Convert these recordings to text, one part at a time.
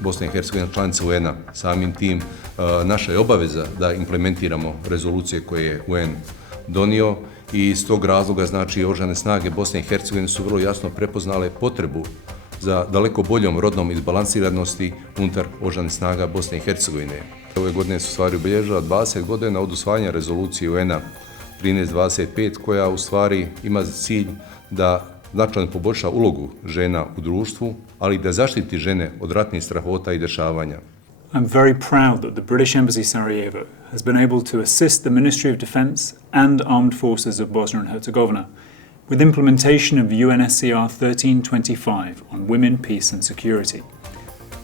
Bosna i Hercegovina članica UN-a. Samim tim naša je obaveza da implementiramo rezolucije koje je UN donio i iz tog razloga znači Oružane snage Bosne i Hercegovine su vrlo jasno prepoznale potrebu za daleko boljom rodnom izbalansiranosti unutar Oružanih snaga Bosne i Hercegovine. Ove godine su stvari obilježila 20 godina od usvajanja rezolucije UN-a 1325 koja u stvari ima za cilj da značajno poboljša ulogu žena u društvu, ali i da zaštiti žene od ratnih strahota i dešavanja. I'm very proud that the British Embassy Sarajevo has been able to assist the Ministry of Defence and Armed Forces of Bosnia and Herzegovina with implementation of UNSCR 1325 on women, peace and security.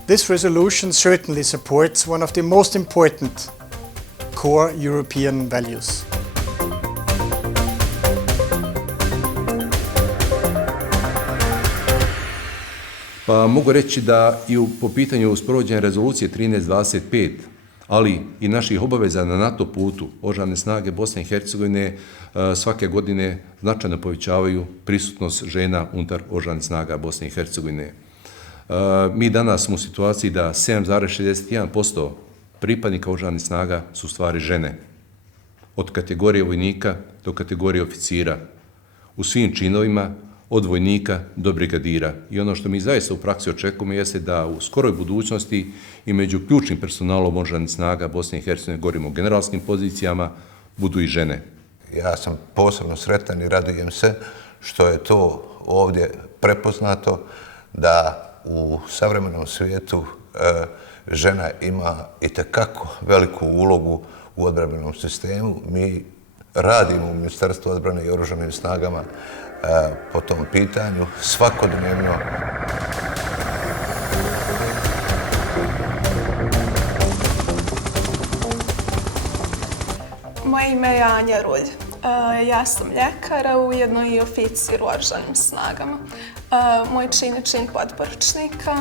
This resolution certainly supports one of the most important core European values. Pa mogu reći da i po pitanju sprovođenja rezolucije 1325, ali i naših obaveza na NATO putu, Oružane snage Bosne i Hercegovine svake godine značajno povećavaju prisutnost žena unutar Oružanih snaga Bosne i Hercegovine. Mi danas smo u situaciji da 7,61% pripadnika Oružanih snaga su u stvari žene. Od kategorije vojnika do kategorije oficira. U svim činovima, od vojnika do brigadira. I ono što mi zaista u praksi očekujemo jeste da u skoroj budućnosti i među ključnim personalom Oružanih snaga Bosne i Hercegovine, govorimo o generalskim pozicijama, budu i žene. Ja sam posebno sretan i radujem se što je to ovdje prepoznato da u savremenom svijetu žena ima itekako veliku ulogu u odbrambenom sistemu. Mi radimo u Ministarstvu odbrane i Oružanim snagama po tom pitanju svakodnevno. Moje ime je Anja Rulj. Ja sam ljekar, ujedno i oficir u Oružanim snagama. Moj čin je čin potporučnika,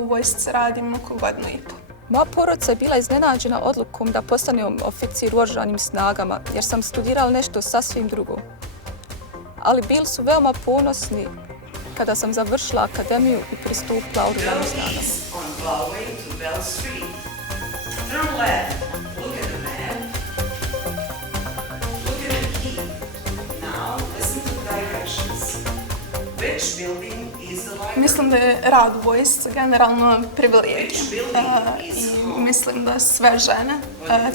u vojsci radim oko godinu i pol. Moja porodica je bila iznenađena odlukom da postanem oficir u Oružanim snagama, jer sam studirala nešto sasvim drugo. Ali bili su veoma ponosni kada sam završila akademiju i pristupila Oružanim snagama. Mislim da je rad u vojsci generalno privilegij i mislim da sve žene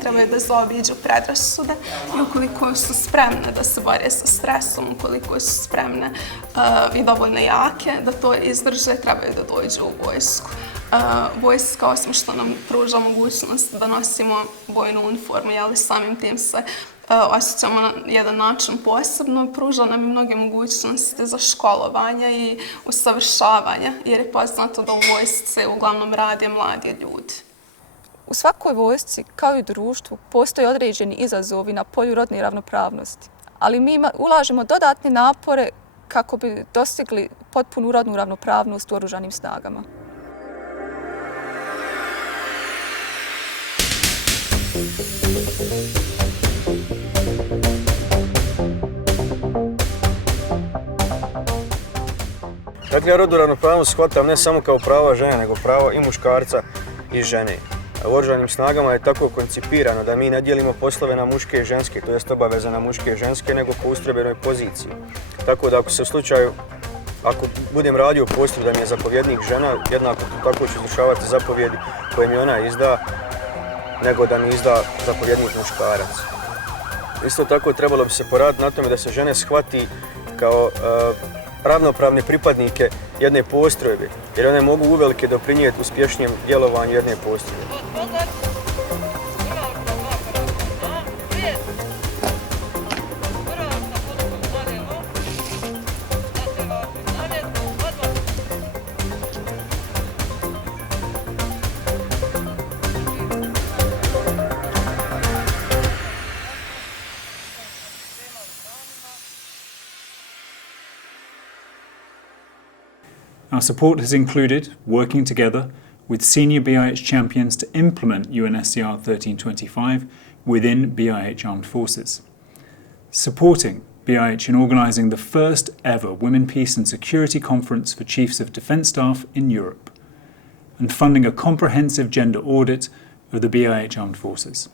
trebaju da zaobiđu predrasude i ukoliko su spremne da se bore sa stresom, ukoliko su spremne i dovoljno jake da to izdrže, trebaju da dođu u vojsku. Vojska, osim što nam pruža mogućnost da nosimo vojnu uniformu, ali samim tim se osjećamo na jedan način posebno, pruža nam i mnoge mogućnosti za školovanje i usavršavanje, jer je poznato da u vojsci uglavnom rade mladi ljudi. U svakoj vojsci, kao i u društvu, postoje određeni izazovi na polju rodne ravnopravnosti, ali mi ulažemo dodatne napore kako bi dostigli potpunu rodnu ravnopravnost u Oružanim snagama. Dakle, ja rodnu ravnopravnost shvatam ne samo kao prava žene, nego prava i muškarca i žene. U Oružanim snagama je tako koncipirano da mi ne dijelimo poslove na muške i ženske, to jest obaveza na muške i ženske, nego po ustrojbenoj poziciji. Tako da ako se u slučaju, ako budem radio u postrojbi da mi je zapovjednik žena, jednako tako ću izvršavati zapovjedi koje mi ona izda, nego da mi izda zapovjednik muškarac. Isto tako trebalo bi se poraditi na tome da se žene shvati kao ravnopravne pripadnike jedne postrojbe, jer one mogu uvelike doprinijeti uspješnijem djelovanju jedne postrojbe. Our support has included working together with senior BIH champions to implement UNSCR 1325 within BIH Armed Forces, supporting BIH in organising the first ever Women, Peace and Security Conference for Chiefs of Defence Staff in Europe, and funding a comprehensive gender audit of the BiH Armed Forces.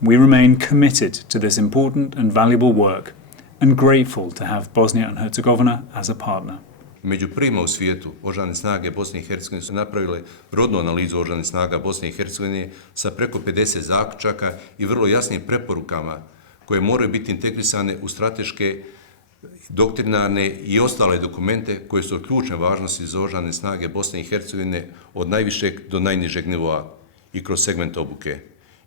We remain committed to this important and valuable work and grateful to have Bosnia and Herzegovina as a partner. Među prvima u svijetu Oružane snage Bosne i Hercegovine su napravile rodnu analizu Oružanih snaga Bosne i Hercegovine sa preko 50 zaključaka i vrlo jasnim preporukama koje moraju biti integrisane u strateške, doktrinarne i ostale dokumente koje su od ključne važnosti za Oružane snage Bosne i Hercegovine od najvišeg do najnižeg nivoa i kroz segment obuke.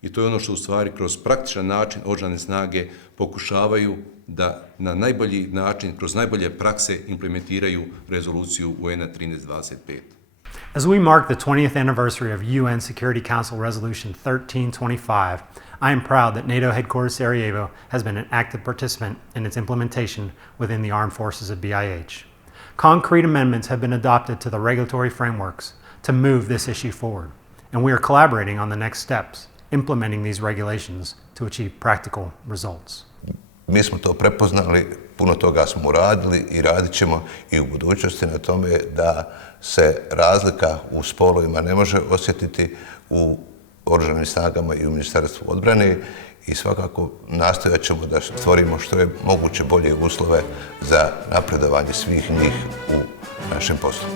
I to je ono što u stvari kroz praktičan način Oružane snage pokušavaju da na najbolji način, kroz najbolje prakse implementiraju rezoluciju UN-a 1325. As we mark the 20th anniversary of UN Security Council Resolution 1325, I am proud that NATO headquarters Sarajevo has been an active participant in its implementation within the armed forces of BiH. Concrete amendments have been adopted to the regulatory frameworks to move this issue forward, and we are collaborating on the next steps, implementing these regulations to achieve practical results. Mi smo to prepoznali, puno toga smo uradili i radit ćemo i u budućnosti na tome da se razlika u spolovima ne može osjetiti u Oružanim snagama i u Ministarstvu odbrane i svakako nastojat ćemo da stvorimo što je moguće bolje uslove za napredovanje svih njih u našem poslu.